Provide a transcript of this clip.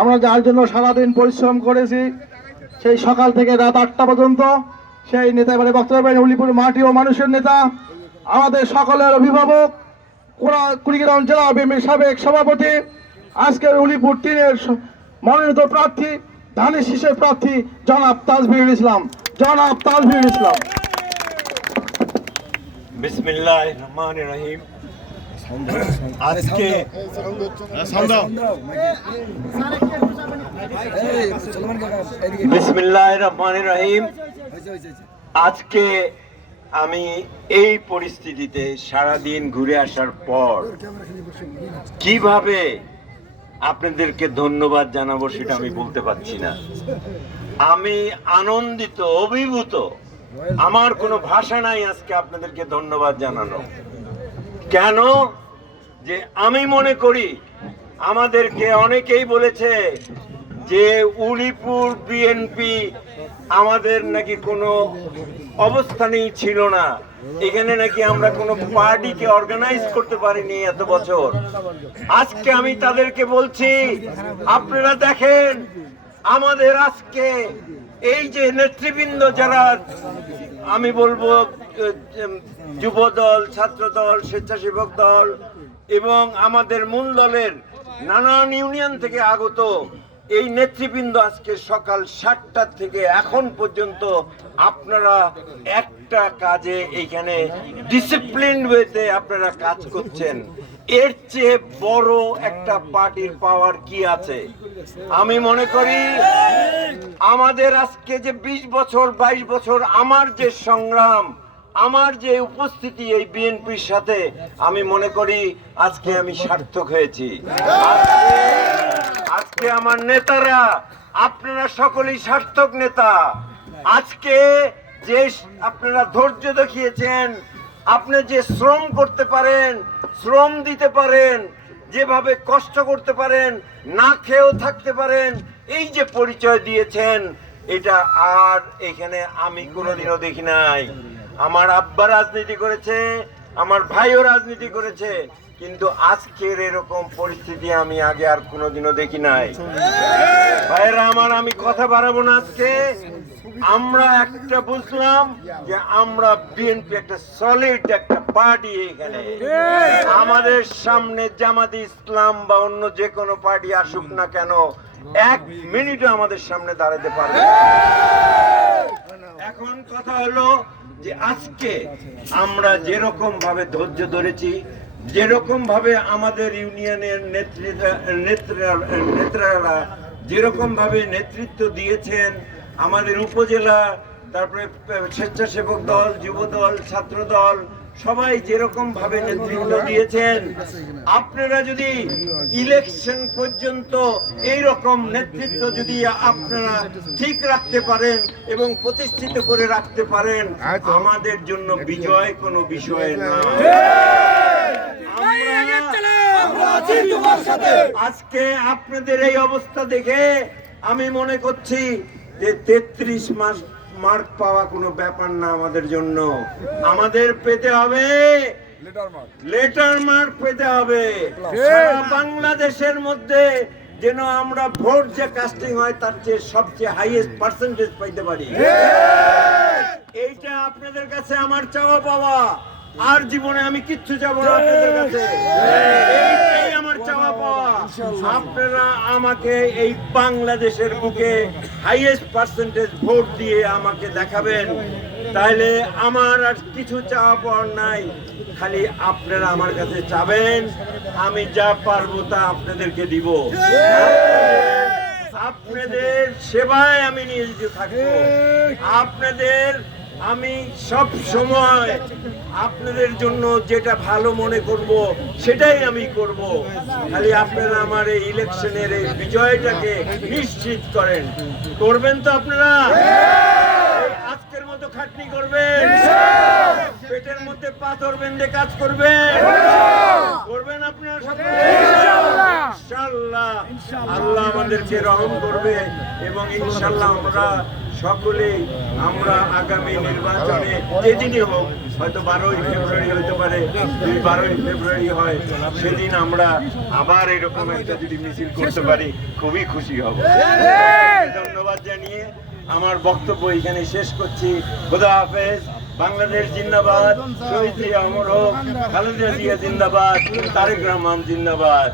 আমরা যার জন্য সারাদিন পরিশ্রম করেছি, সেই সকাল থেকে রাত 8টা পর্যন্ত সেই নেতা এবারে বক্তব্য রাখবেন উলিপুর মাটি ও মানুষের নেতা, আমাদের সকলের অভিভাবক, কুড়িগ্রাম জেলা বিএনপির সাবেক সভাপতি, আজকের উলিপুর 3-এর মনোনীত প্রার্থী, ধানের শীষের প্রার্থী জনাব তাজভিরুল ইসলাম। বিসমিল্লাহির রহমানির রহিম। আজকে বিসমিল্লাহির রহমানির রহিম। আজকে আমি এই পরিস্থিতিতে সারাদিন ঘুরে আসার পর কিভাবে আপনাদেরকে ধন্যবাদ জানাবো সেটা আমি বলতে পারছি না। আমি আনন্দিত, অভিভূত, আমার কোনো ভাষা নাই আজকে আপনাদেরকে ধন্যবাদ জানানো। কেন? যে আমি মনে করি আমাদেরকে অনেকেই বলেছে যে উলিপুর বিএনপি আমাদের নাকি কোনো অবস্থানেই ছিল না, এখানে নাকি আমরা কোনো পার্টিকে অর্গানাইজ করতে পারিনি এত বছর। আজকে আমি তাদেরকে বলছি, আপনারা দেখেন আমাদের আজকে এই যে নেতৃবৃন্দ যারা, আমি বলবো যুব দল, ছাত্র দল, স্বেচ্ছাসেবক দল এবং আমাদের মূল দলের নানান ইউনিয়ন থেকে আগত এই নেতৃবৃন্দ আজকে সকাল 7টা থেকে এখন পর্যন্ত আপনারা একটা কাজে এইখানে ডিসিপ্লিন ওয়েতে আপনারা কাজ করছেন। এর চেয়ে বড় একটা পার্টির পাওয়ার কি আছে? আমি মনে করি আমাদের আজকে যে 20 বছর 22 বছর আমার যে সংগ্রাম, আমার যে উপস্থিতি এই বিএনপির সাথে, আমি মনে করি আজকে আমি সার্থক হয়েছি। আজকে আমার নেতারা, আপনারা সকলেই সার্থক নেতা। আজকে যে আপনারা ধৈর্য দেখিয়েছেন, আপনি যে শ্রম করতে পারেন, শ্রম দিতে পারেন, যেভাবে কষ্ট করতে পারেন, না খেয়েও থাকতে পারেন, এই যে পরিচয় দিয়েছেন, এটা আর এখানে আমি কোনোদিনও দেখি নাই। আমার আব্বা রাজনীতি করেছে, আমার ভাইও রাজনীতি করেছে, কিন্তু আজকের এরকম পরিস্থিতি আমি আগে আর কোনোদিনও দেখি নাই। ভাইরা আমার, আমি কথা বাড়াবো না। আজকে আমরা একটা বুঝলাম যে আমরা বিএনপি একটা সলিড একটা পার্টি। এখানে আমাদের সামনে জামাতে ইসলাম বা অন্য যে কোনো পার্টি আসুক না কেন, 1 মিনিটও আমাদের সামনে দাঁড়াতে পারবে। এখন কথা হলো যে আজকে আমরা যেরকম ভাবে ধৈর্য ধরেছি, যেরকম ভাবে আমাদের ইউনিয়নের নেত্রীরা যেরকম ভাবে নেতৃত্ব দিয়েছেন, আমাদের উপজেলা, তারপরে স্বেচ্ছাসেবক দল, যুব দল, ছাত্র দল, সবাই যেরকম ভাবে নেতৃত্ব দিয়েছেন, আপনারা যদি ইলেকশন পর্যন্ত এই রকম নেতৃত্ব যদি আপনারা ঠিক রাখতে পারেন এবং প্রতিষ্ঠিত করে রাখতে পারেন, আমাদের জন্য বিজয় কোনো বিষয় না। আজকে আপনাদের এই অবস্থা দেখে আমি মনে করছি যে 33 মাস মার্ক পাওয়া কোনো ব্যাপার না আমাদের জন্য। আমাদের পেতে হবে লেটার মার্ক পেতে হবে। সারা বাংলাদেশের মধ্যে যেন আমরা ভোট যে কাস্টিং হয় তার চেয়ে সবচেয়ে হাইয়েস্ট পার্সেন্টেজ পাইতে পারি। এইটা আপনাদের কাছে আমার চাওয়া পাওয়া। আর জীবনে আমি কিচ্ছু চাবো না আপনাদের কাছে, এইটাই আমার চাওয়া পাওয়া। আপনারা আমাকে এই বাংলাদেশের বুকে হাইয়েস্ট পার্সেন্টেজ ভোট দিয়ে আমাকে দেখাবেন, তাহলে আমার আর কিছু চাওয়া পাওয়ার নাই। খালি আপনারা আমার কাছে চাবেন, আমি যা পারবো তা আপনাদেরকে দিব। আপনাদের সেবায় আমি নিয়োজিত থাকবো। আপনাদের আমি সব সময় আপনাদের জন্য যেটা ভালো মনে করব সেটাই আমি করব। খালি আপনারা আমার এই ইলেকশনের এই বিজয়টাকে নিশ্চিত করেন। করবেন তো আপনারা? আজকের মতো খাটনি করবেন, পেটের মধ্যে পাথর বেঁধে কাজ করবেন, করবেন আপনারা সকলে ইনশাআল্লাহ। আল্লাহ আমাদেরকে রহম করবে এবং ইনশাআল্লাহ আমরা সকলেই আমরা আগামী নির্বাচনে যেদিনই হোক, হয়তো 12ই ফেব্রুয়ারি হতে পারে, যদি 12ই ফেব্রুয়ারি হয়, সেদিন আমরা আবার এরকম একটা যদি মিছিল করতে পারি, খুবই খুশি হব। ধন্যবাদ জানিয়ে আমার বক্তব্য এখানে শেষ করছি। খোদা হাফেজ। বাংলাদেশ জিন্দাবাদ, শহীদ জিয়া অমর হোক, খালেদা জিয়া জিন্দাবাদ, তারেক রহমান জিন্দাবাদ।